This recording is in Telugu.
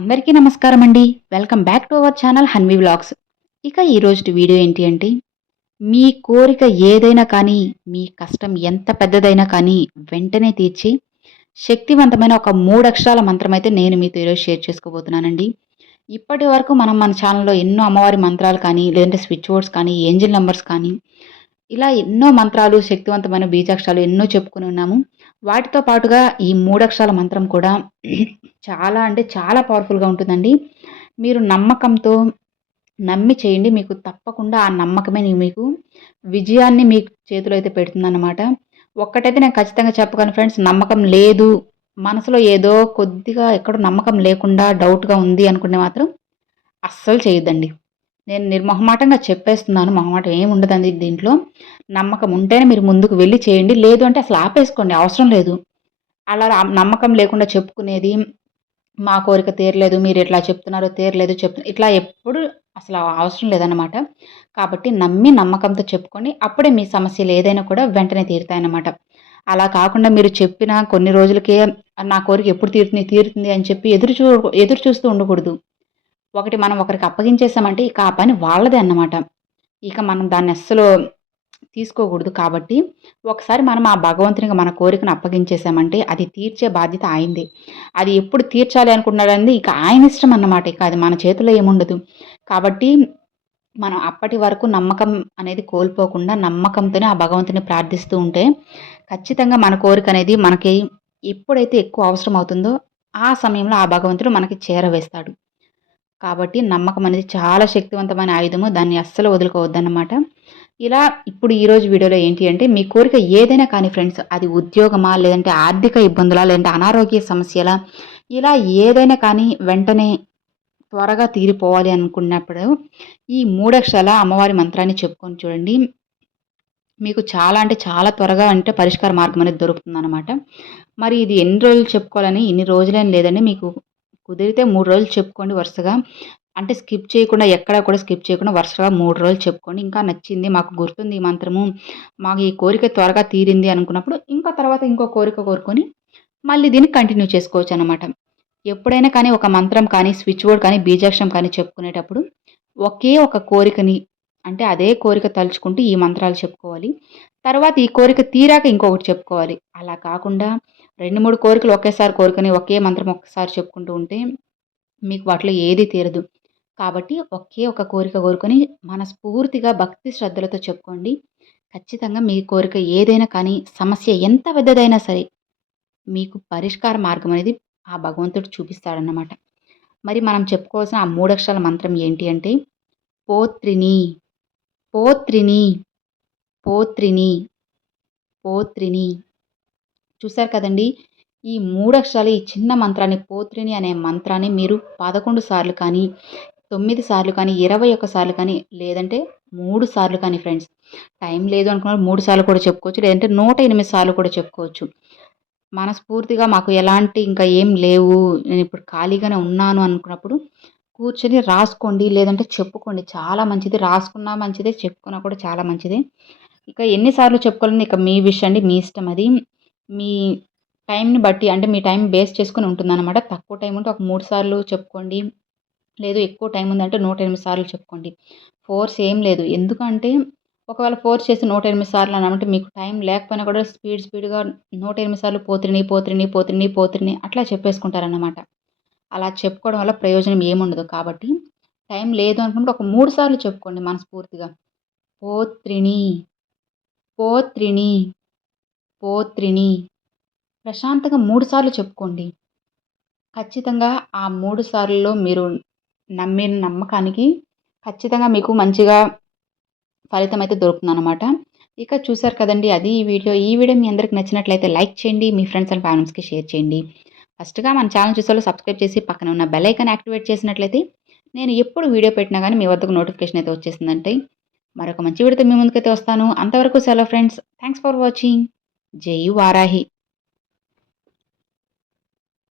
అందరికీ నమస్కారం అండి. Welcome back to our channel Hanvi vlogs. ఇక ఈరోజు వీడియో ఏంటి అంటే, మీ కోరిక ఏదైనా కానీ, మీ కష్టం ఎంత పెద్దదైనా కానీ వెంటనే తీర్చి శక్తివంతమైన ఒక 3 అక్షరాల మంత్రం అయితే నేను మీతో ఈరోజు షేర్ చేసుకోబోతున్నానండి. ఇప్పటి వరకు మనం మన ఛానల్‌లో ఎన్నో అమ్మవారి మంత్రాలు కానీ, లేదంటే స్విచ్ వర్డ్స్ కానీ, ఏంజెల్ నంబర్స్ కానీ, ఇలా ఎన్నో మంత్రాలు, శక్తివంతమైన బీజాక్షరాలు ఎన్నో చెప్పుకొని ఉన్నాము. వాటితో పాటుగా ఈ 3 అక్షరాల మంత్రం కూడా చాలా అంటే చాలా పవర్‌ఫుల్‌గా ఉంటుందండి. మీరు నమ్మకంతో నమ్మి చేయండి. మీకు తప్పకుండా ఆ నమ్మకమే మీకు విజయాన్ని మీ చేతిలో అయితే పెడుతుందన్నమాట. ఒక్కటైతే నేను ఖచ్చితంగా చెప్పగలను ఫ్రెండ్స్, నమ్మకం లేదు, మనసులో ఏదో కొద్దిగా ఎక్కడో నమ్మకం లేకుండా డౌట్‌గా ఉంది అనుకుంటే మాత్రం అస్సలు చేయొద్దండి. నేను నిర్మొహమాటంగా చెప్పేస్తున్నాను. మొహమాటం ఏమి ఉండదండి దీంట్లో. నమ్మకం ఉంటేనే మీరు ముందుకు వెళ్లి చేయండి. లేదు అంటే అసలు ఆపేసుకోండి. అవసరం లేదు. అలా నమ్మకం లేకుండా చెప్పుకునేది, మా కోరిక తీరలేదు, మీరిట్లా చెప్తున్నారు, తీరలేదు ఇట్లా ఎప్పుడు అసలు అవసరం లేదనమాట. కాబట్టి నమ్మి, నమ్మకంతో చెప్పుకోండి. అప్పుడే మీ సమస్యలు ఏదైనా కూడా వెంటనే తీరుతాయన్నమాట. అలా కాకుండా మీరు చెప్పిన కొన్ని రోజులకే నా కోరిక ఎప్పుడు తీరుతుంది, తీరుతుంది అని చెప్పి ఎదురు చూస్తూ ఉండకూడదు. ఒకటి మనం ఒకరికి అప్పగించేసామంటే ఇక ఆ పని వాళ్ళదే అన్నమాట. ఇక మనం దాన్ని అస్సలు తీసుకోకూడదు. కాబట్టి ఒకసారి మనం ఆ భగవంతునికి మన కోరికను అప్పగించేసామంటే అది తీర్చే బాధ్యత ఆయనదే. అది ఎప్పుడు తీర్చాలి అనుకున్నాడంది ఇక ఆయన ఇష్టం అన్నమాట. ఇక అది మన చేతుల్లో ఏముండదు. కాబట్టి మనం అప్పటి వరకు నమ్మకం అనేది కోల్పోకుండా నమ్మకంతోనే ఆ భగవంతుని ప్రార్థిస్తూ ఉంటే ఖచ్చితంగా మన కోరిక అనేది మనకి ఎప్పుడైతే ఎక్కువ అవసరం అవుతుందో ఆ సమయంలో ఆ భగవంతుడు మనకి చేరవేస్తాడు. కాబట్టి నమ్మకం అనేది చాలా శక్తివంతమైన ఆయుధము. దాన్ని అస్సలు వదులుకోవద్దన్నమాట. ఇలా ఇప్పుడు ఈరోజు వీడియోలో ఏంటి అంటే, మీ కోరిక ఏదైనా కానీ ఫ్రెండ్స్, అది ఉద్యోగమా, లేదంటే ఆర్థిక ఇబ్బందులా, లేదంటే అనారోగ్య సమస్యలా, ఇలా ఏదైనా కానీ వెంటనే త్వరగా తీరిపోవాలి అనుకున్నప్పుడు ఈ 3 అక్షరాల అమ్మవారి మంత్రాన్ని చెప్పుకొని చూడండి. మీకు చాలా అంటే చాలా త్వరగా అంటే పరిష్కార మార్గం అనేది దొరుకుతుందనమాట. మరి ఇది ఎన్ని రోజులు చెప్పుకోవాలని, ఇన్ని రోజులని లేదండి. మీకు కుదిరితే 3 రోజులు చెప్పుకోండి వరుసగా. అంటే స్కిప్ చేయకుండా, ఎక్కడ కూడా స్కిప్ చేయకుండా వరుసగా 3 రోజులు చెప్పుకోండి. ఇంకా నచ్చింది, మాకు గుర్తుంది ఈ మంత్రము, మాకు ఈ కోరిక త్వరగా తీరింది అనుకున్నప్పుడు ఇంకా తర్వాత ఇంకో కోరిక కోరుకొని మళ్ళీ దీన్ని కంటిన్యూ చేసుకోవచ్చనమాట. ఎప్పుడైనా కానీ ఒక మంత్రం కానీ, స్విచ్ వర్డ్ కానీ, బీజాక్షరం కానీ చెప్పుకునేటప్పుడు ఒకే ఒక కోరికని, అంటే అదే కోరిక తలుచుకుంటూ ఈ మంత్రాలు చెప్పుకోవాలి. తర్వాత ఈ కోరిక తీరాక ఇంకొకటి చెప్పుకోవాలి. అలా కాకుండా 2, 3 కోరికలు ఒకేసారి కోరుకొని ఒకే మంత్రం ఒక్కసారి చెప్పుకుంటూ ఉంటే మీకు వాటిలో ఏది తీరదు. కాబట్టి ఒకే ఒక కోరిక కోరుకొని మనస్ఫూర్తిగా భక్తి శ్రద్ధలతో చెప్పుకోండి. ఖచ్చితంగా మీ కోరిక ఏదైనా కానీ, సమస్య ఎంత పెద్దదైనా సరే మీకు పరిష్కార మార్గం అనేది ఆ భగవంతుడు చూపిస్తాడన్నమాట. మరి మనం చెప్పుకోవాల్సిన ఆ 3 అక్షరాల మంత్రం ఏంటి అంటే, పోత్రిని, పోత్రిని, పోత్రిని, పోత్రిని. చూసారు కదండీ! ఈ 3 అక్షరాలు, ఈ చిన్న మంత్రాన్ని, పోత్రిని అనే మంత్రాన్ని మీరు 11 సార్లు కానీ, 9 సార్లు కానీ, 21 సార్లు కానీ, లేదంటే 3 సార్లు కానీ ఫ్రెండ్స్. టైం లేదు అనుకున్నప్పుడు 3 సార్లు కూడా చెప్పుకోవచ్చు. లేదంటే 108 సార్లు కూడా చెప్పుకోవచ్చు. మనస్ఫూర్తిగా మాకు ఎలాంటి ఇంకా ఏం లేవు, నేనిప్పుడు ఖాళీగానే ఉన్నాను అనుకున్నప్పుడు కూర్చొని రాసుకోండి. లేదంటే చెప్పుకోండి. చాలా మంచిది. రాసుకున్నా మంచిదే, చెప్పుకున్నా కూడా చాలా మంచిదే. ఇక ఎన్ని సార్లు చెప్పుకోవాలని ఇక మీ విష్ అండి. మీ ఇష్టం అది. మీ టైంని బట్టి, అంటే మీ టైం బేస్ చేసుకొని ఉంటుందనమాట. తక్కువ టైం ఉంటే ఒక 3 సార్లు చెప్పుకోండి. లేదు ఎక్కువ టైం ఉందంటే 108 సార్లు చెప్పుకోండి. ఫోర్స్ ఏం లేదు. ఎందుకంటే ఒకవేళ ఫోర్స్ చేసి 108 సార్లు అన్నామంటే మీకు టైం లేకపోయినా కూడా స్పీడ్‌గా 108 సార్లు పోత్రిని, పోత్రిని, పోత్రిని, పోత్రిని అట్లా చెప్పేసుకుంటారన్నమాట. అలా చెప్పుకోవడం వల్ల ప్రయోజనం ఏముండదు. కాబట్టి టైం లేదు అనుకున్నప్పుడు ఒక 3 సార్లు చెప్పుకోండి మనస్ఫూర్తిగా. పోత్రిని, పోత్రిని, పోత్రిని ప్రశాంతంగా 3 సార్లు చెప్పుకోండి. ఖచ్చితంగా ఆ 3 సార్లులో మీరు నమ్మిన నమ్మకానికి ఖచ్చితంగా మీకు మంచిగా ఫలితమైతే దొరుకుతుందనమాట. ఇక చూసారు కదండీ! అది ఈ వీడియో. ఈ వీడియో మీ అందరికి నచ్చినట్లయితే లైక్ చేయండి. మీ ఫ్రెండ్స్ అండ్ ఫ్యామిలీస్‌కి షేర్ చేయండి. ఫస్ట్‌గా మన ఛానెల్ చూసేవాళ్ళు సబ్స్క్రైబ్ చేసి పక్కన ఉన్న బెల్ ఐకాన్ యాక్టివేట్ చేసినట్లయితే నేను ఎప్పుడు వీడియో పెట్టినా గానీ మీ వద్దకు నోటిఫికేషన్ అయితే వచ్చేస్తుందండి. మరొక మంచి వీడియోతో మీ ముందుకైతే వస్తాను. అంతవరకు సెలవు ఫ్రెండ్స్. Thanks for watching. జై వారాహి.